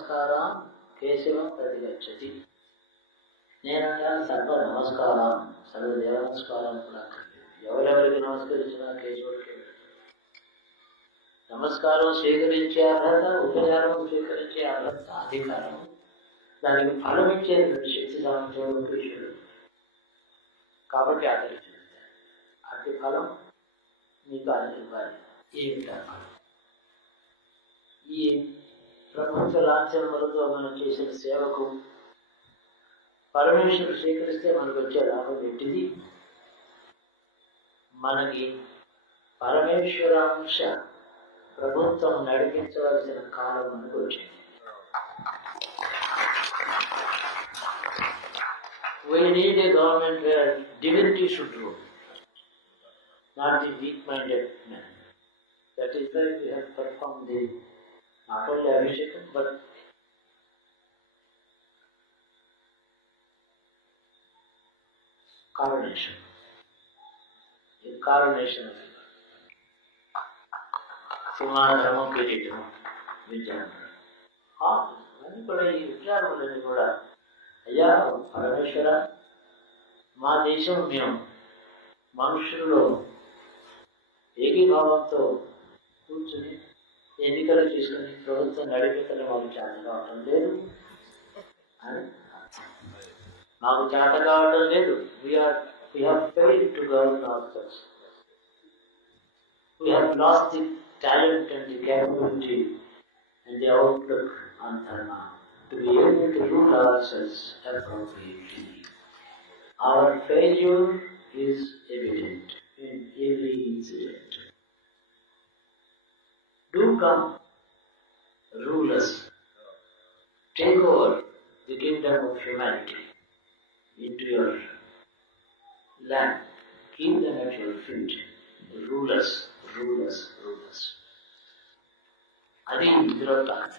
నమస్కారం కేశవం ప్రతిగచ్చతి. నేనంటే సర్వ నమస్కారం, సర్వదేవ నమస్కారం కూడా. ఎవరెవరికి నమస్కరించినా కేశవుడికే పెడతారు. నమస్కారం స్వీకరించే అర్హత, ఉపచారం స్వీకరించే అర్హత, అధికారం, దానికి ఫలం ఇచ్చేది శక్తి సామర్థ్యం కేశవుడు. కాబట్టి ఆదరించారు. అతి ఫలం మీకు ఆదరించాలి. ఏమిటా ఈ ప్రభుత్వ లాంఛనములతో మనం చేసిన సేవకు పరమేశ్వరుడు స్వీకరిస్తే మనకు వచ్చే లాభం ఎట్టిది? మనకి పరమేశ్వరాంశ ప్రభుత్వం నడిపించవలసిన కాలం మనకు వచ్చింది. We need a government where divinity should rule, not the weak-minded man. That is why we have performed the not only Abhishekam but coronation. The coronation of సింహాధర్మం కిరీటం విద్యార్థులు అని కూడా ఈ విద్యార్థులని కూడా, అయ్యా పరమేశ్వర, మా దేశం మేము మనుషుల్లో ఏకీభావంతో కూర్చుని ఎన్నికలు తీసుకుని ప్రభుత్వం నడిపించడం మాకు చేత కావటం లేదు అని. మాకు చేత కావటం లేదు. We have failed to govern ourselves. We have lost the talent and the capability and the outlook on dharma to be able to rule ourselves appropriately. Our failure is evident in every incident. Do come, rule us, take over the kingdom of humanity into your land, keep them at your feet, rule us, rule us, rule us. అది ఇందులో కాదు.